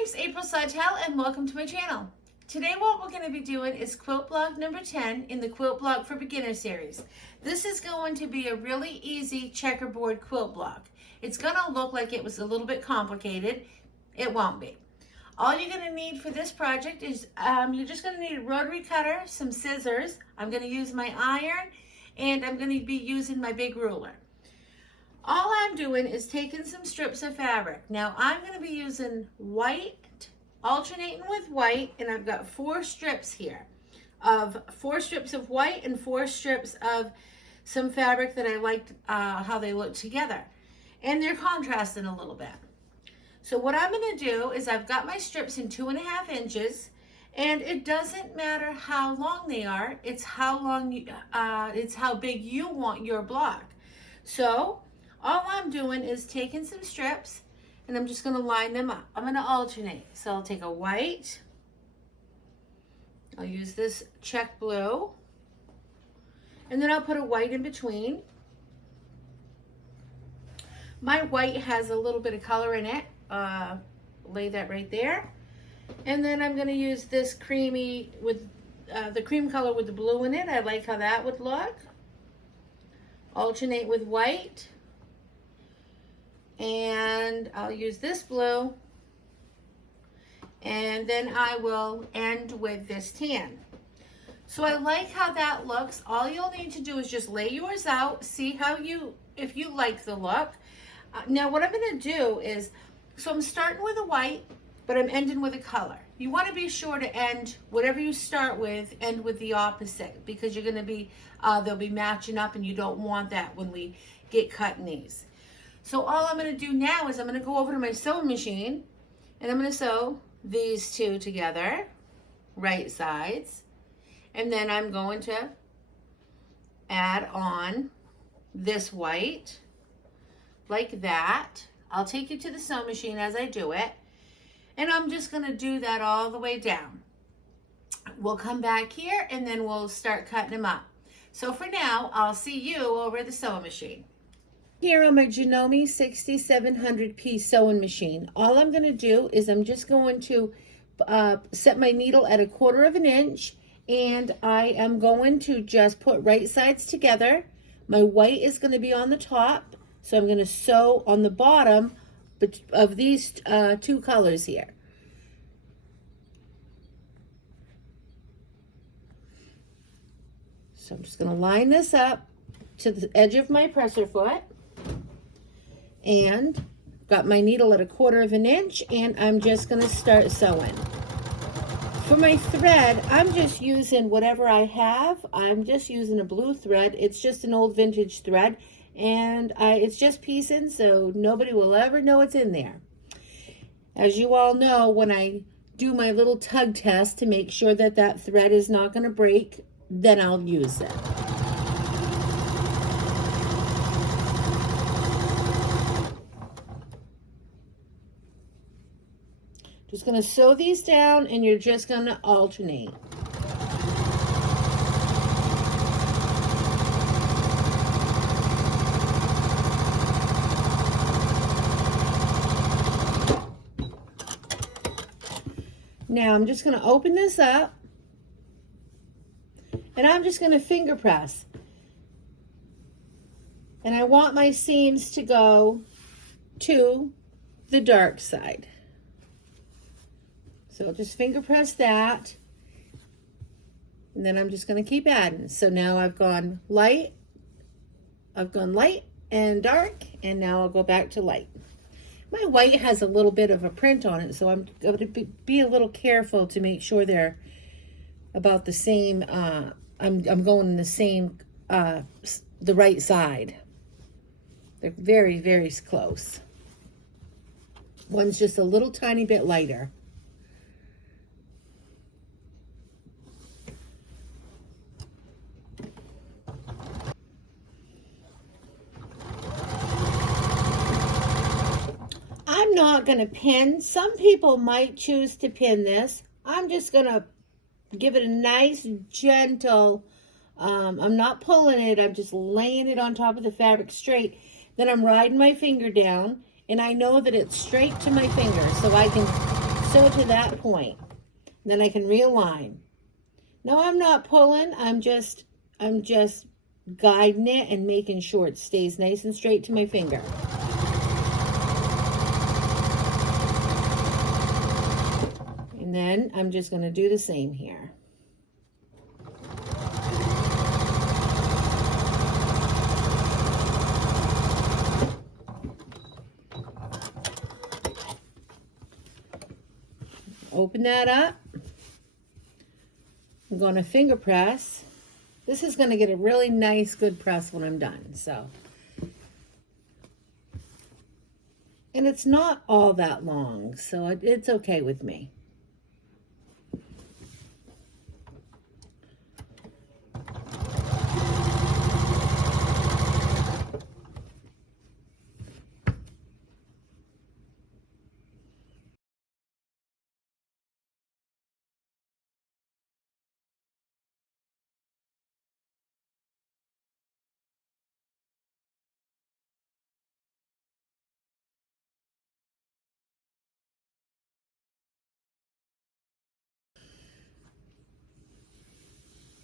name's April Sawtelle and welcome to my channel. Today what we're going to be doing is quilt blog number 10 in the Quilt Blog for Beginners series. This is going to be a really easy checkerboard quilt blog. It's going to look like it was a little bit complicated. It won't be. All you're going to need for this project is you're just going to need a rotary cutter, some scissors. I'm going to use my iron and I'm going to be using my big ruler. All I'm doing is taking some strips of fabric. Now I'm going to be using white, alternating with white, and I've got 4 strips here of 4 strips of white and 4 strips of some fabric that I liked how they look together. And they're contrasting a little bit. So what I'm going to do is I've got my strips in 2.5 inches, and it doesn't matter how long they are. It's how long, it's how big you want your block. So all I'm doing is taking some strips and I'm just going to line them up. I'm going to alternate. So I'll take a white. I'll use this check blue. And then I'll put a white in between. My white has a little bit of color in it. Lay that right there. And then I'm going to use this creamy with the cream color with the blue in it. I like how that would look. Alternate with white. And I'll use this blue, and then I will end with this tan. So I like how that looks. All you'll need to do is just lay yours out, see how if you like the look. Now what I'm going to do is, so I'm starting with a white, but I'm ending with a color. You want to be sure to end, whatever you start with, end with the opposite, because you're going to be, they'll be matching up, and you don't want that when we get cutting these. So all I'm going to do now is I'm going to go over to my sewing machine and I'm going to sew these 2 together, right sides, and then I'm going to add on this white like that. I'll take you to the sewing machine as I do it, and I'm just going to do that all the way down. We'll come back here and then we'll start cutting them up. So for now, I'll see you over at the sewing machine. Here on my Janome 6700 piece sewing machine, all I'm going to do is I'm just going to set my needle at 1/4 inch, and I am going to just put right sides together. My white is going to be on the top, so I'm going to sew on the bottom of these 2 colors here. So I'm just going to line this up to the edge of my presser foot. And got my needle at 1/4 inch, and I'm just going to start sewing. For my thread, I'm just using whatever I have. I'm just using a blue thread. It's just an old vintage thread, and it's just piecing, so nobody will ever know it's in there. As you all know, when I do my little tug test to make sure that that thread is not going to break, then I'll use it. Just going to sew these down, and you're just going to alternate. Now I'm just going to open this up, and I'm just going to finger press. And I want my seams to go to the dark side. So just finger press that, and then I'm just going to keep adding. So now I've gone light and dark, and now I'll go back to light. My white has a little bit of a print on it, so I'm going to be a little careful to make sure they're about the same. I'm going in the same, the right side. They're very, very close. One's just a little tiny bit lighter. I'm not going to pin. Some people might choose to pin this. I'm just going to give it a nice, gentle, I'm not pulling it. I'm just laying it on top of the fabric straight. Then I'm riding my finger down, and I know that it's straight to my finger, so I can sew to that point. Then I can realign. Now I'm not pulling, I'm just guiding it and making sure it stays nice and straight to my finger. And then I'm just going to do the same here. Open that up. I'm going to finger press. This is going to get a really nice, good press when I'm done. So, and it's not all that long, so it's okay with me.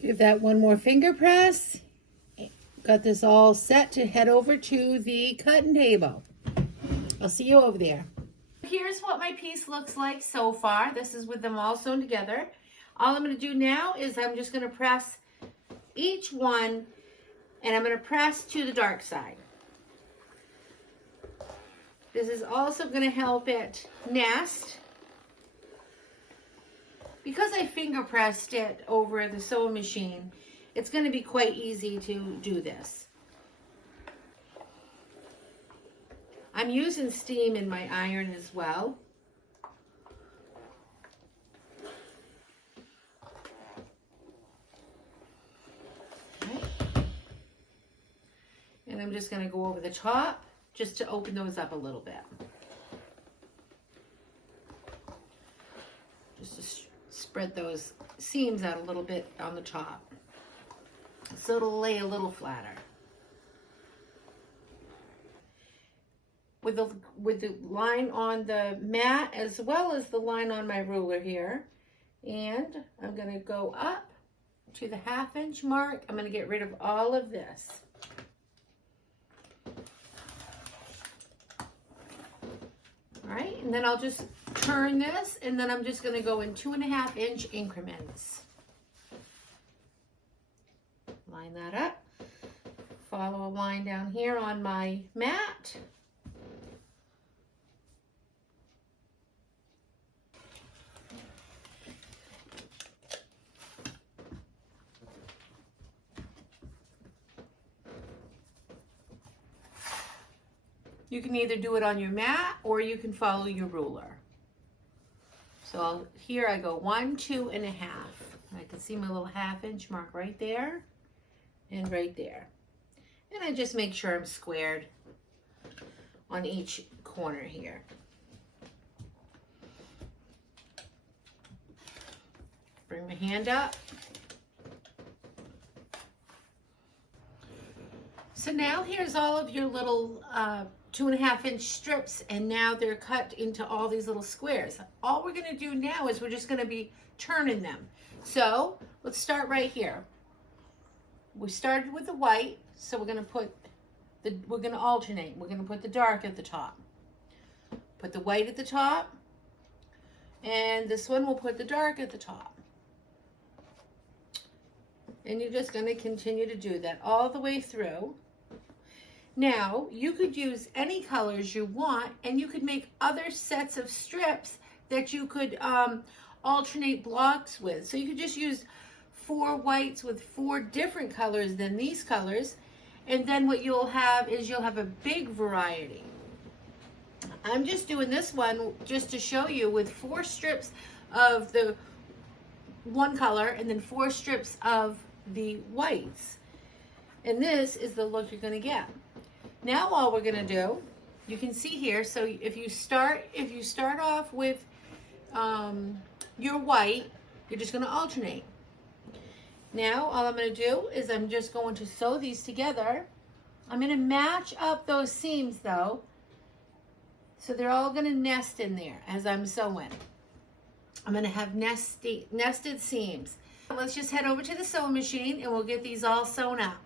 Give that one more finger press. Got this all set to head over to the cutting table. I'll see you over there. Here's what my piece looks like so far. This is with them all sewn together. All I'm going to do now is I'm just going to press each one, and I'm going to press to the dark side. This is also going to help it nest. Because I finger pressed it over the sewing machine, it's going to be quite easy to do this. I'm using steam in my iron as well. Okay. And I'm just going to go over the top just to open those up a little bit. Just to spread those seams out a little bit on the top, so it'll lay a little flatter. With the line on the mat as well as the line on my ruler here, and I'm going to go up to the 1/2 inch mark. I'm going to get rid of all of this. All right, and then I'll just turn this, and then I'm just going to go in 2.5 inch increments. Line that up. Follow a line down here on my mat. You can either do it on your mat or you can follow your ruler. So here I go 1, 2.5. I can see my little 1/2 inch mark right there and right there. And I just make sure I'm squared on each corner here. Bring my hand up. So now here's all of your little 2.5 inch strips, and now they're cut into all these little squares. All we're going to do now is we're just going to be turning them. So let's start right here. We started with the white, so we're going to alternate. We're going to put the dark at the top, put the white at the top, and this one we'll put the dark at the top. And you're just going to continue to do that all the way through. Now, you could use any colors you want, and you could make other sets of strips that you could alternate blocks with. So you could just use 4 whites with 4 different colors than these colors, and then what you'll have is you'll have a big variety. I'm just doing this one just to show you with 4 strips of the one color and then 4 strips of the whites. And this is the look you're going to get. Now all we're going to do, you can see here, so if you start off with your white, you're just going to alternate. Now all I'm going to do is I'm just going to sew these together. I'm going to match up those seams though, so they're all going to nest in there as I'm sewing. I'm going to have nested seams. Let's just head over to the sewing machine and we'll get these all sewn up.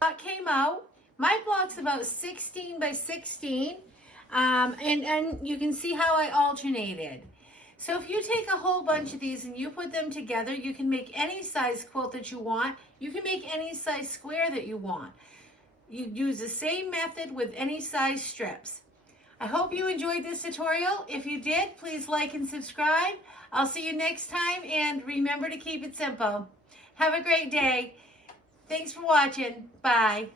That came out. My block's about 16 by 16, and you can see how I alternated. So if you take a whole bunch of these and you put them together, you can make any size quilt that you want. You can make any size square that you want. You use the same method with any size strips. I hope you enjoyed this tutorial. If you did, please like and subscribe. I'll see you next time, and remember to keep it simple. Have a great day. Thanks for watching. Bye.